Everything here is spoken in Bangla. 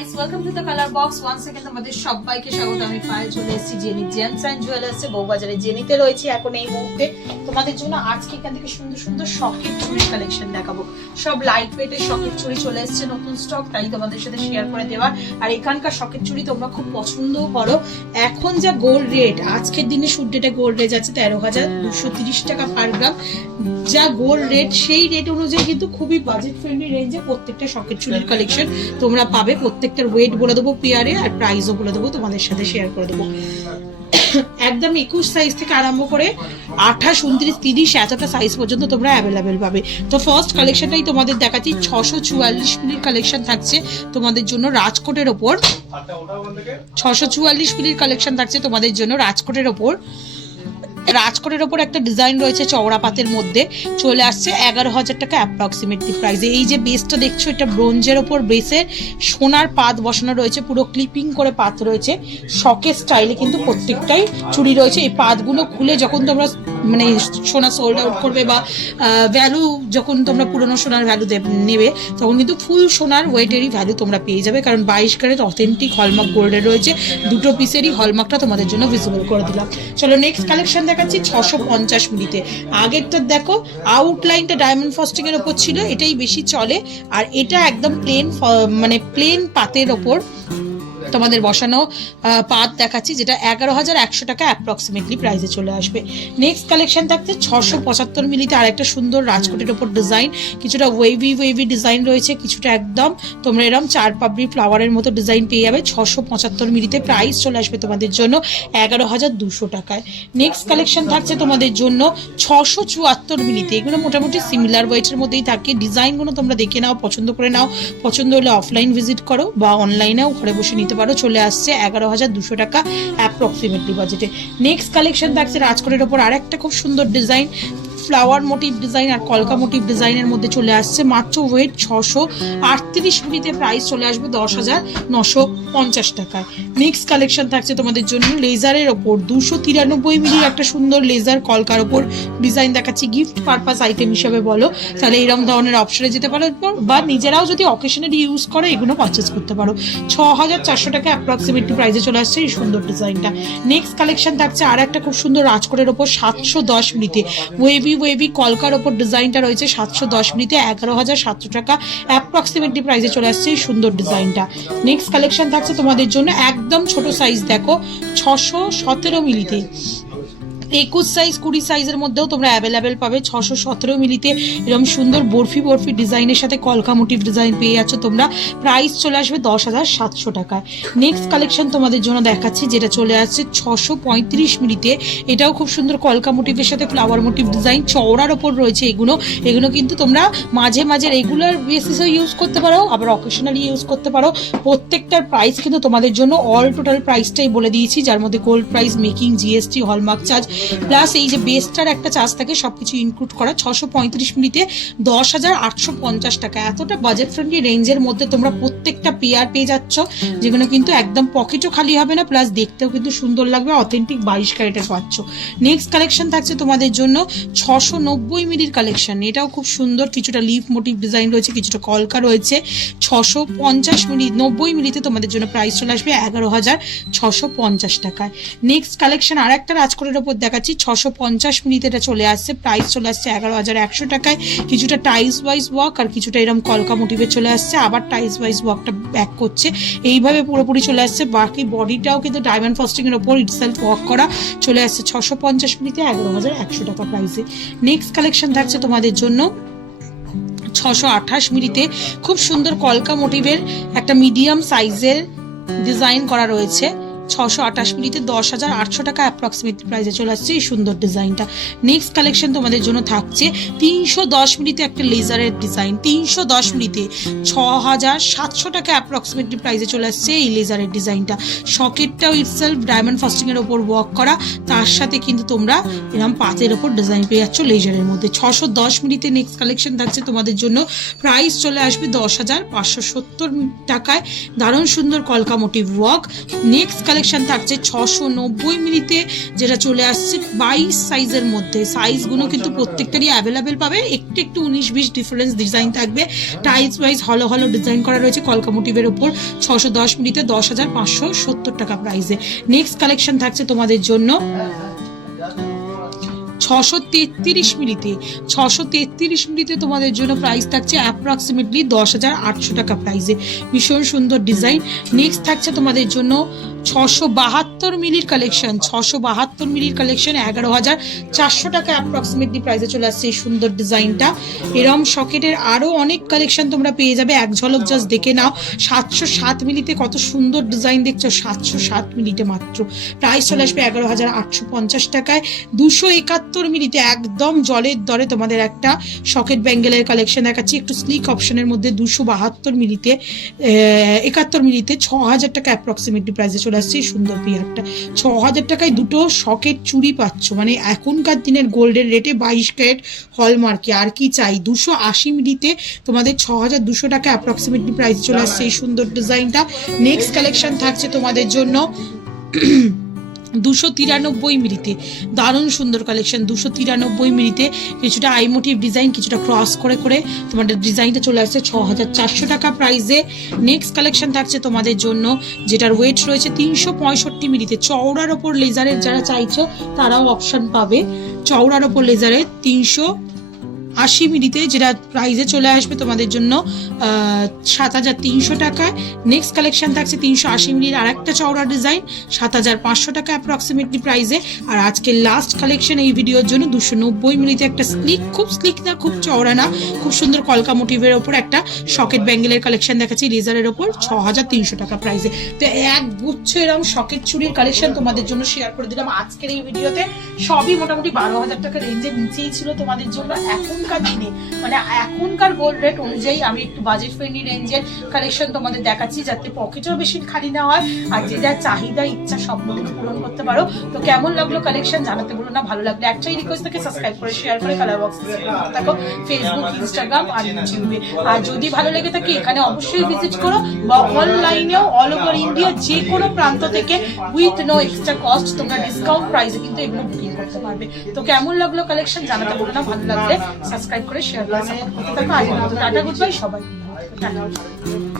guys, welcome to the color box. Once again তোমাদের সবাইকে স্বাগত। আমি পায়েল চলে এসেছি জেনি জেমস এন্ড জুয়েলার্সে বউবাজারে। জেনিতে রয়েছে এখন এই মুহূর্তে তোমাদের জন্য আজকে এখান থেকে সুন্দর সুন্দর শকেট চুড়ির কালেকশন দেখাবো। সব লাইট ওয়েটের শকেট চুড়ি চলে এসেছে নতুন স্টক, তাই তোমাদের সাথে শেয়ার করে দেওয়া। আর এখানকার শকেট চুড়ি তোমরা খুব পছন্দও করো। এখন যা গোল্ড রেট, আজকের দিনে শুট ডেটে গোল্ড রেট আছে 13,230 টাকা পার গ্রাম। যা গোল্ড রেট, সেই রেট অনুযায়ী কিন্তু খুবই বাজেট ফ্রেন্ডলি রেঞ্জে প্রত্যেকটা শকেট চুড়ির কালেকশন তোমরা পাবে। প্রত্যেকটার ওয়েট বলে দেবো পেয়ারে, আর প্রাইসও বলে দেবো, তোমাদের সাথে শেয়ার করে দেবো। একদম 21 সাইজ থেকে আরম্ভ করে 28, 29, 30 এতটা সাইজ পর্যন্ত তোমরা অ্যাভেলেবেল পাবে। তো ফার্স্ট কালেকশনটাই তোমাদের দেখাচ্ছি। 644 মিলির কালেকশন থাকছে তোমাদের জন্য রাজকোটের ওপর। 644 মিলির কালেকশন থাকছে তোমাদের জন্য রাজকোটের ওপর। রাজকোটের ওপর একটা ডিজাইন রয়েছে চওড়া পাতের মধ্যে, চলে আসছে 11,000 টাকা অ্যাপ্রক্সিমেটলি প্রাইসে। এই যে বেসটা দেখছো, এটা ব্রোঞ্জের ওপর বেসের সোনার পাত বসানো রয়েছে, পুরো ক্লিপিং করে পাত রয়েছে। শকের স্টাইলে কিন্তু প্রত্যেকটাই চুড়ি রয়েছে। এই পাতগুলো খুলে যখন তোমরা মানে সোনা সোল্ড আউট করবে বা ভ্যালু, যখন তোমরা পুরনো সোনার ভ্যালু নেবে, তখন কিন্তু ফুল সোনার ওয়েটেরই ভ্যালু তোমরা পেয়ে যাবে, কারণ 22 ক্যারেট অথেন্টিক হলমার্ক গোল্ডের রয়েছে। দুটো পিসেরই হলমার্কটা তোমাদের জন্য ভিজিবল করে দিলাম। চলো নেক্সট কালেকশন দেখাচ্ছি 650 মিলিতে। আগেরটা দেখো আউটলাইনটা ডায়মন্ড ফস্টিং এর ওপর ছিল, এটাই বেশি চলে। আর এটা একদম প্লেন, মানে প্লেন পাতের ওপর তোমাদের বসানো পাত দেখাচ্ছি, যেটা 11,100 টাকা অ্যাপ্রক্সিমেটলি প্রাইসে চলে আসবে। নেক্সট কালেকশন থাকছে 675 মিলিতে। আর একটা সুন্দর রাজকোটের ওপর ডিজাইন, কিছুটা ওয়েভি ডিজাইন রয়েছে, কিছুটা একদম তোমরা এরকম চার পাপড়ি ফ্লাওয়ারের মতো ডিজাইন পেয়ে যাবে। 675 মিলিতে প্রাইস চলে আসবে তোমাদের জন্য 11,200 টাকায়। নেক্সট কালেকশন থাকছে তোমাদের জন্য 674 মিলিতে। এগুলো মোটামুটি সিমিলার ওয়েটের মধ্যেই থাকে। ডিজাইনগুলো তোমরা দেখে নাও, পছন্দ করে নাও। পছন্দ হলে অফলাইন ভিজিট করো বা অনলাইনেও ঘরে বসে নিতে পারো। চলে আসছে 11,200 টাকা অ্যাপ্রক্সিমেটলি বাজেটে। নেক্সট কালেকশন থাকছে রাজকোটের ওপর আর একটা খুব সুন্দর ডিজাইন, ফ্লাওয়ার মোটিভ ডিজাইন আর কলকা মোটিভ ডিজাইনের মধ্যে চলে আসছে। মাত্র ওয়েট 638 মিলিতে প্রাইস চলে আসবে 10,950 টাকায়। নেক্সট কালেকশন থাকছে তোমাদের জন্য লেজারের ওপর 293 মিলির একটা সুন্দর লেজার কলকার ওপর ডিজাইন দেখাচ্ছি। গিফট পারপাস আইটেম হিসেবে বলো তাহলে এরকম ধরনের অপশনে যেতে পারো, বা নিজেরাও যদি অকেশনালি ইউজ করো এগুলো পারচেস করতে পারো। 6,400 টাকা অ্যাপ্রক্সিমেটলি প্রাইসে চলে আসছে এই সুন্দর ডিজাইনটা। নেক্সট কালেকশন থাকছে আর একটা খুব সুন্দর রাজকোটের ওপর 710 মিলিতে। ওয়েভি কলকার ওপর ডিজাইনটা রয়েছে 710 মিলিতে 11,700 টাকা অ্যাপ্রক্সিমেটলি প্রাইসে চলে আসছে এই সুন্দর ডিজাইনটা। নেক্সট কালেকশন থাকছে তোমাদের জন্য একদম ছোট সাইজ, দেখো 617 মিলিতে। 21 সাইজ 20 সাইজের মধ্যেও তোমরা অ্যাভেলেবেল পাবে। 617 মিলিতে এরকম সুন্দর বরফি ডিজাইনের সাথে কলকা মোটিভ ডিজাইন পেয়ে যাচ্ছ তোমরা। প্রাইস চলে আসবে 10,700 টাকায়। নেক্সট কালেকশন তোমাদের জন্য দেখাচ্ছি, যেটা চলে আসছে 635 মিলিতে। এটাও খুব সুন্দর কলকা মোটিভের সাথে ফ্লাওয়ার মোটিভ ডিজাইন চওড়ার ওপর রয়েছে। এগুলো কিন্তু তোমরা মাঝে মাঝে রেগুলার বেসিসেও ইউজ করতে পারো, আবার অকেশনালি ইউজ করতে পারো। প্রত্যেকটার প্রাইস কিন্তু তোমাদের জন্য অল টোটাল প্রাইসটাই বলে দিয়েছি, যার মধ্যে gold price, making, GST, hallmark charge plus এই যে বেসটার একটা চার্জ থাকে, সবকিছু ইনক্লুড করা। 635 মিলিতে 10,850 টাকা। এতটা বাজেট ফ্রেন্ডলি রেঞ্জের মধ্যে তোমরা প্রত্যেকটা পেয়ার পেয়ে যাচ্ছ, যেগুলো কিন্তু একদম পকেটও খালি হবে না, প্লাস দেখতেও কিন্তু সুন্দর লাগবে। অথেন্টিক 22 ক্যারেটের পাচ্ছ। নেক্সট কালেকশন থাকছে তোমাদের জন্য 690 মিলির কালেকশন। এটাও খুব সুন্দর, কিছুটা লিফ মোটিভ ডিজাইন রয়েছে, কিছুটা কলকা রয়েছে। 650 মিলি 90 মিলিতে তোমাদের জন্য প্রাইস চলে আসবে 11,650 টাকায়। নেক্সট কালেকশন আর একটা রাজকোটের ওপর দেখাচ্ছি 650 মিলিতে। এটা চলে আসছে, প্রাইস চলে আসছে 11,100 টাকায়। কিছুটা টাইলস ওয়াইজ ওয়ার্ক আর কিছুটা এরকম কলকা মোটিভে চলে আসছে, আবার টাইলস ওয়াইজ ওয়ার্কটা ব্যাক করছে, এইভাবে পুরোপুরি চলে আসছে। বাকি বডিটাও কিন্তু ডায়মন্ড ফস্টিং এর ওপর ইটসেলফ ওয়ার্ক করা চলে আসছে। 650 মিলিতে 11,100 টাকা প্রাইসে। নেক্সট কালেকশন থাকছে তোমাদের জন্য 628 মিলিতে। খুব সুন্দর কলকা মোটিভের একটা মিডিয়াম সাইজের ডিজাইন করা রয়েছে। 628 মিলিতে 10,800 টাকা অ্যাপ্রক্সিমেটলি প্রাইসে চলে আসছে এই সুন্দর ডিজাইনটা। নেক্সট কালেকশন তোমাদের জন্য থাকছে 310 মিলিতে একটা লেজারের ডিজাইন। 310 মিলিতে 6,700 টাকা অ্যাপ্রক্সিমেটলি প্রাইসে চলে আসছে এই লেজারের ডিজাইনটা। সকেটটাও ইটসেলফ ডায়মন্ড ফাস্টিং এর ওপর ওয়ার্ক করা, তার সাথে কিন্তু তোমরা এরকম পাতের ওপর ডিজাইন পেয়ে যাচ্ছ লেজারের মধ্যে। 610 মিলিতে নেক্সট কালেকশন থাকছে তোমাদের জন্য, প্রাইস চলে আসবে 10,570 টাকায়। দারুণ সুন্দর কলকা মোটিভ ওয়ার্ক। নেক্সট কালেকশন থাকছে 690 মিলিতে, যেটা চলে আসছে 22 সাইজের মধ্যে। সাইজগুলো কিন্তু প্রত্যেকটারই অ্যাভেলেবেল পাবে, একটু একটু 19-20 ডিফারেন্স ডিজাইন থাকবে। টাইলস ওয়াইজ হলো হলো ডিজাইন করা রয়েছে কলকা মোটিভের উপর। 610 মিলিতে 10,570 টাকা প্রাইসে। নেক্সট কালেকশন থাকছে তোমাদের জন্য 633 মিলিতে। 633 মিলিতে তোমাদের জন্য প্রাইস থাকছে অ্যাপ্রক্সিমেটলি 10,800 টাকা প্রাইসে। ভীষণ সুন্দর ডিজাইন। নেক্সট থাকছে তোমাদের জন্য 672 মিলির কালেকশন। 672 মিলির কালেকশন 11,400 টাকা অ্যাপ্রক্সিমেটলি প্রাইসে চলে আসছে এই সুন্দর ডিজাইনটা। এরম সকেটের আরও অনেক কালেকশন তোমরা পেয়ে যাবে, এক ঝলক জাস্ট দেখে নাও। 707 মিলিতে কত সুন্দর ডিজাইন দেখছো, 707 মিলিতে মাত্র প্রাইস চলে আসবে 11,850 টাকায়। 271 মিলিতে একদম জলের দরে তোমাদের একটা সকেট ব্যাঙ্গেলের কালেকশন দেখাচ্ছি, একটু স্লিক অপশনের মধ্যে। 272 মিলিতে 71 মিলিতে 6,000 টাকা অ্যাপ্রক্সিমেটলি প্রাইসে চলে আসছে এই সুন্দর পিয়ারটা। 6,000 টাকায় দুটো সকেট চুড়ি পাচ্ছ, মানে এখনকার দিনের গোল্ডের রেটে 22 ক্যারেট হলমার্কে আর কি চাই। 280 মিলিতে তোমাদের 6,200 টাকা অ্যাপ্রক্সিমেটলি প্রাইসে চলে আসছে এই সুন্দর ডিজাইনটা। নেক্সট কালেকশন থাকছে তোমাদের জন্য 293 মিলিতে, দারুণ সুন্দর কালেকশন। 293 মিলিতে কিছুটা আই মোটিভ ডিজাইন, কিছুটা ক্রস করে করে তোমাদের ডিজাইনটা চলে আসছে 6,400 টাকা প্রাইসে। নেক্সট কালেকশন থাকছে তোমাদের জন্য যেটার ওয়েট রয়েছে 365 মিলিতে। চওড়ার ওপর লেজারের যারা চাইছো তারাও অপশন পাবে। চওড়ার ওপর লেজারের 380 মিলিতে, যেটা প্রাইসে চলে আসবে তোমাদের জন্য 7,300 টাকায়। নেক্সট কালেকশন থাকছে 380 মিলির আর একটা চওড়া ডিজাইন, 7,500 টাকা অ্যাপ্রক্সিমেটলি প্রাইসে। আর আজকে লাস্ট কালেকশন এই ভিডিওর জন্য 290 মিলিতে একটা স্লিক, খুব স্লিক না খুব চওড়া না, খুব সুন্দর কলকা মোটিভের ওপর একটা সকেট ব্যাঙ্গেলের কালেকশন দেখাচ্ছি লেজারের ওপর 6,300 টাকা প্রাইসে। তো এক গুচ্ছ এরকম সকেট চুড়ির কালেকশন তোমাদের জন্য শেয়ার করে দিলাম আজকের এই ভিডিওতে। সবই মোটামুটি 12,000 টাকার রেঞ্জের নিচেই ছিল তোমাদের জন্য। এখনকার দিনে মানে এখনকার গোল্ড রেট অনুযায়ী আমি একটু বাজেট ফ্রেন্ডলি রেঞ্জের কালেকশন তোমাদের দেখাচ্ছি, যাতে পকেটও বেশি খালি না হয় আর যেটা চাহিদা ইচ্ছা স্বপ্নগুলো পূরণ করতে পারো। তো কেমন লাগলো কালেকশন জানাতে বলো না, ভালো লাগলে একটাই রিকোয়েস্ট থাকে সাবস্ক্রাইব করে শেয়ার করে কালার বক্সে থাকো ফেসবুক, ইনস্টাগ্রাম আর ইউটিউবে। আর যদি ভালো লেগে থাকে এখানে অবশ্যই ভিজিট করো, বা অনলাইনেও অল ওভার ইন্ডিয়া যে কোনো প্রান্ত থেকে উইথ নো এক্সট্রা কস্ট তোমরা ডিসকাউন্ট প্রাইসে কিন্তু এগুলো বুকিং করতে পারবে। তো কেমন লাগলো কালেকশন জানাতে বলো না, ভালো লাগলে সাবস্ক্রাইব করে শেয়ার করে সাপোর্ট করতে থাকো। আজ টাটা, গুড বাই সবাই।